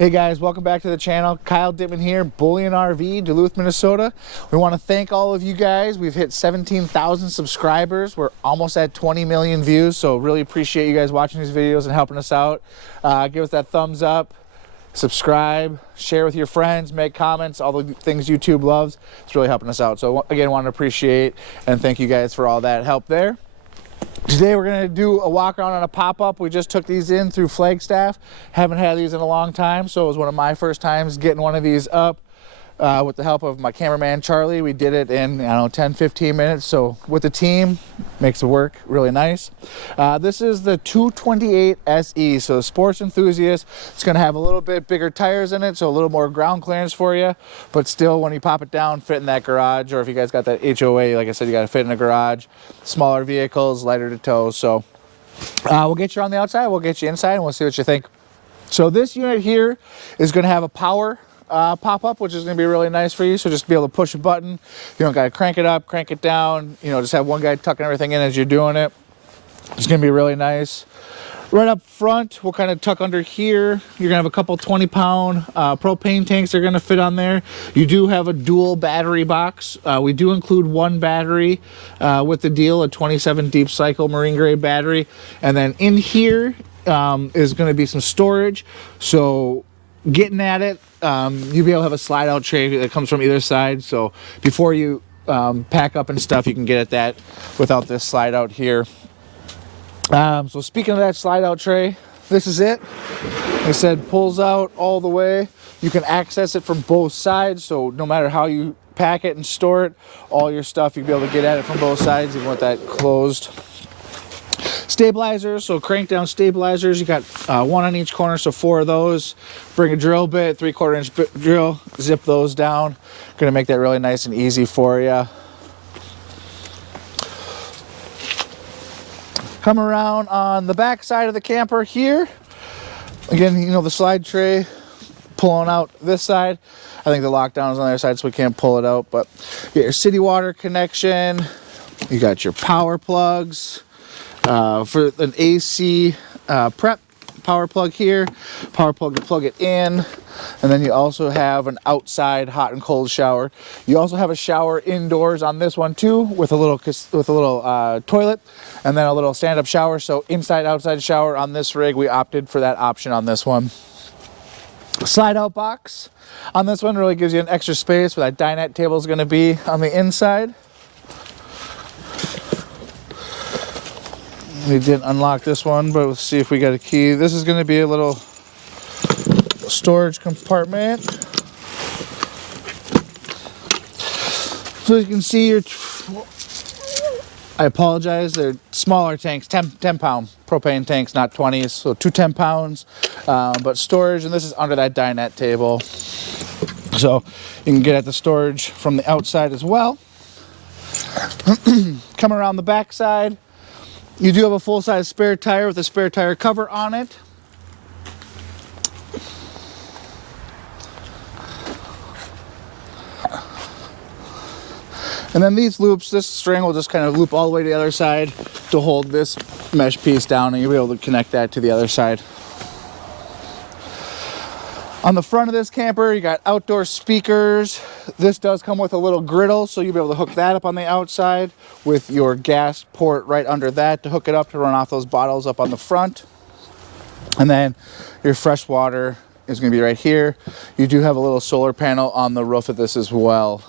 Hey guys, welcome back to the channel. Kyle Dittman here, Bullion RV, Duluth, Minnesota. We want to thank all of you guys. We've hit 17,000 subscribers. We're almost at 20 million views, so really appreciate you guys watching these videos and helping us out. Give us that thumbs up, subscribe, share with your friends, make comments, all the things YouTube loves. It's really helping us out. So again, want to appreciate and thank you guys for all that help there. Today we're going to do a walk around on a pop-up. We just took these in through Flagstaff. Haven't had these in a long time, so it was one of my first times getting one of these up with the help of my cameraman Charlie. We did it in, I don't know, 10-15 minutes, so with the team, makes it work really nice. This is the 228 SE, so the Sports Enthusiast. It's going to have a little bit bigger tires in it, so a little more ground clearance for you, but still when you pop it down, fit in that garage, or if you guys got that HOA, like I said, you got to fit in a garage. Smaller vehicles, lighter to tow, so we'll get you on the outside, we'll get you inside, and we'll see what you think. So this unit here is going to have a power pop-up, which is going to be really nice for you. So just be able to push a button. You don't got to crank it up, crank it down. You know, just have one guy tucking everything in as you're doing it. It's going to be really nice. Right up front, we'll kind of tuck under here. You're going to have a couple 20-pound propane tanks that are going to fit on there. You do have a dual battery box. We do include one battery with the deal, a 27 deep cycle marine grade battery. And then in here is going to be some storage. So getting at it, you'll be able to have a slide out tray that comes from either side. So before you pack up and stuff, you can get at that without this slide out here. So speaking of that slide out tray, this is it. Like I said, pulls out all the way. You can access it from both sides. So no matter how you pack it and store it, all your stuff, you'll be able to get at it from both sides even with that closed. Stabilizers, so crank down stabilizers. You got one on each corner, so 4 of those. Bring a drill bit, 3/4 inch drill, zip those down. Gonna make that really nice and easy for you. Come around on the back side of the camper here. Again, you know, the slide tray pulling out this side. I think the lockdown is on the other side, so we can't pull it out, but you got your city water connection. You got your power plugs. For an AC prep power plug here, power plug to plug it in, and then you also have an outside hot and cold shower. You also have a shower indoors on this one too, with a little toilet, and then a little stand-up shower. So inside outside shower on this rig, we opted for that option on this one. Slide out box on this one really gives you an extra space where that dinette table is going to be on the inside. We didn't unlock this one, but let's see if we got a key. This is going to be a little storage compartment. So you can see I apologize, they're smaller tanks, 10 pound propane tanks, not 20s, so 2 10 pounds, but storage, and this is under that dinette table. So you can get at the storage from the outside as well. Come around the back side. You do have a full-size spare tire with a spare tire cover on it. And then these loops, this string will just kind of loop all the way to the other side to hold this mesh piece down, and you'll be able to connect that to the other side. On the front of this camper, you got outdoor speakers. This does come with a little griddle, so you'll be able to hook that up on the outside with your gas port right under that to hook it up to run off those bottles up on the front. And then your fresh water is going to be right here. You do have a little solar panel on the roof of this as well.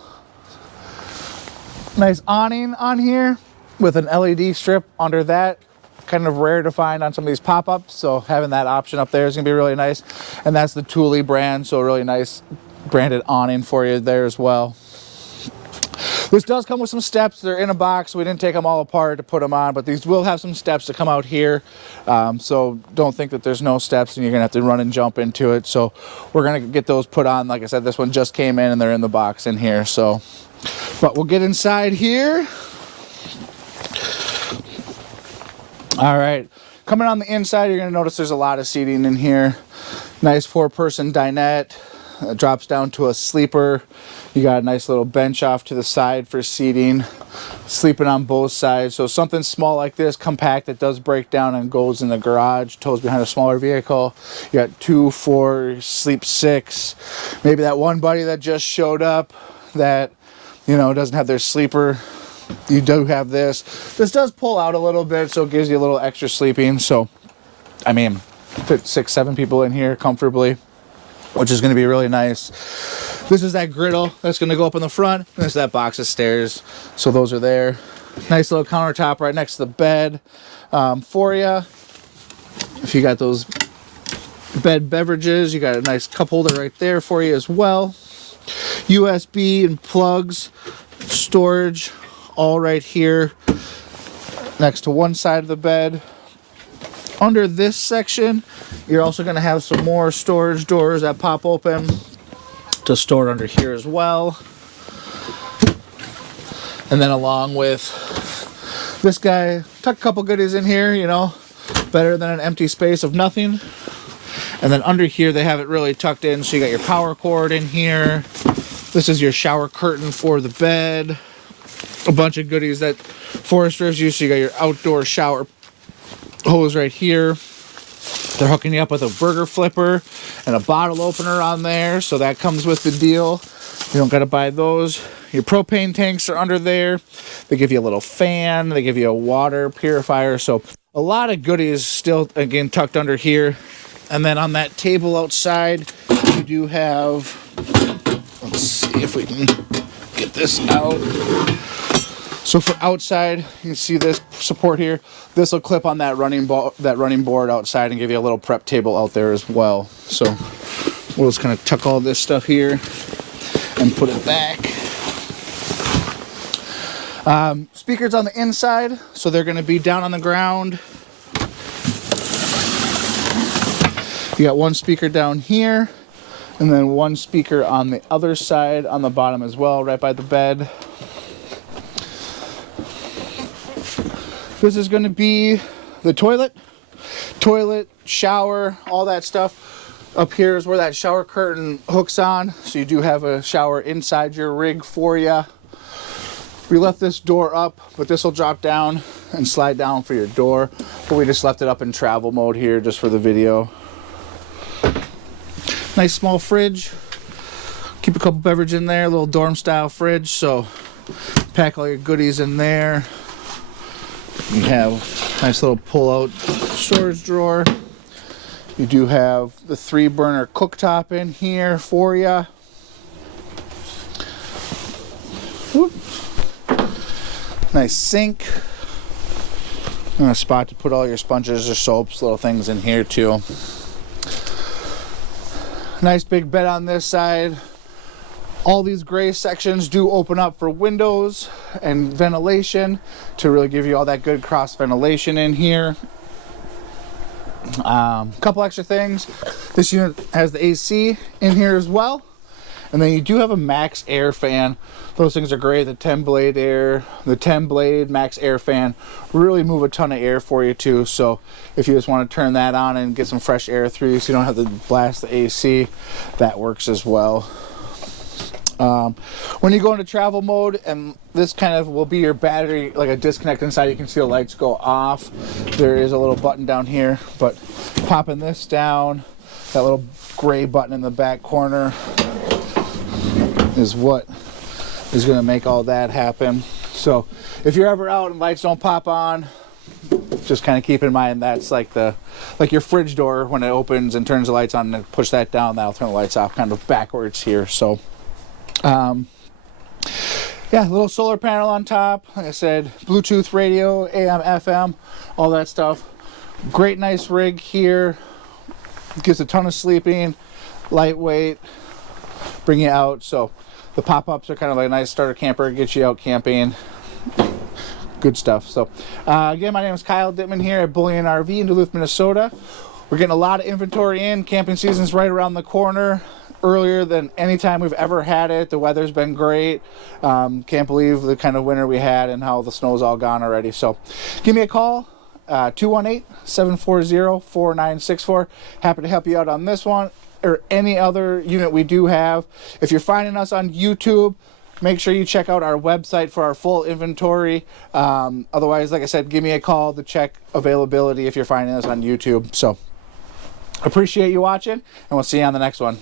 Nice awning on here with an LED strip under that. Kind of rare to find on some of these pop-ups, so having that option up there is going to be really nice. And that's the Thule brand, so a really nice branded awning for you there as well. This does come with some steps. They're in a box, so we didn't take them all apart to put them on, but these will have some steps to come out here. So don't think that there's no steps and you're going to have to run and jump into it. So we're going to get those put on. Like I said, this one just came in and they're in the box in here. So, but we'll get inside here. All right, coming on the inside, you're going to notice there's a lot of seating in here. Nice 4-person dinette. It drops down to a sleeper. You got a nice little bench off to the side for seating, sleeping on both sides. So something small like this, compact, that does break down and goes in the garage, tows behind a smaller vehicle. You got 2, 4, sleep 6. Maybe that one buddy that just showed up that, you know, doesn't have their sleeper. You do have this. This does pull out a little bit, so it gives you a little extra sleeping. So, I mean, fit 6, 7 people in here comfortably, which is going to be really nice. This is that griddle that's going to go up in the front. And there's that box of stairs. So those are there. Nice little countertop right next to the bed for you. If you got those bed beverages, you got a nice cup holder right there for you as well. USB and plugs, storage, all right here next to one side of the bed. Under this section, you're also going to have some more storage doors that pop open to store it under here as well. And then along with this guy, tuck a couple goodies in here, you know, better than an empty space of nothing. And then under here, they have it really tucked in, so you got your power cord in here. This is your shower curtain for the bed. A bunch of goodies that Forest River's use. So you got your outdoor shower hose right here. They're hooking you up with a burger flipper and a bottle opener on there, so that comes with the deal. You don't got to buy those. Your propane tanks are under there. They give you a little fan. They give you a water purifier. So a lot of goodies still, again, tucked under here. And then on that table outside, you do have, let's see if we can get this out. So for outside, you can see this support here. This will clip on that running board outside and give you a little prep table out there as well. So we'll just kind of tuck all this stuff here and put it back. Speakers on the inside, so they're going to be down on the ground. You got one speaker down here, and then one speaker on the other side on the bottom as well, right by the bed. This is going to be the toilet, shower, all that stuff. Up here is where that shower curtain hooks on, so you do have a shower inside your rig for you. We left this door up, but this will drop down and slide down for your door. But we just left it up in travel mode here just for the video. Nice small fridge. Keep a couple beverages in there, a little dorm style fridge, so pack all your goodies in there. You have a nice little pull-out storage drawer. You do have the 3-burner cooktop in here for you. Whoop. Nice sink. And a spot to put all your sponges or soaps, little things in here too. Nice big bed on this side. All these gray sections do open up for windows and ventilation to really give you all that good cross ventilation in here. Couple extra things. This unit has the AC in here as well. And then you do have a max air fan. Those things are great. The 10 blade max air fan really move a ton of air for you too. So if you just want to turn that on and get some fresh air through so you don't have to blast the AC, that works as well. When you go into travel mode, and this kind of will be your battery, like a disconnect inside, you can see the lights go off. There is a little button down here, but popping this down, that little gray button in the back corner is what is going to make all that happen. So if you're ever out and lights don't pop on, just kind of keep in mind that's like your fridge door when it opens and turns the lights on, and push that down, that'll turn the lights off kind of backwards here. So yeah, little solar panel on top. Like I said, Bluetooth radio, AM, FM, all that stuff. Great, nice rig here. Gives a ton of sleeping, lightweight, bring you out. So the pop-ups are kind of like a nice starter camper, get you out camping. Good stuff. So again, my name is Kyle Dittman here at Bullion RV in Duluth, Minnesota. We're getting a lot of inventory in. Camping season's right around the corner, earlier than any time we've ever had it. The weather's been great. Can't believe the kind of winter we had and how the snow's all gone already. So give me a call, 218-740-4964. Happy to help you out on this one. or any other unit we do have. If you're finding us on YouTube, make sure you check out our website for our full inventory. Otherwise, like I said, give me a call to check availability if you're finding us on YouTube. So appreciate you watching, and we'll see you on the next one.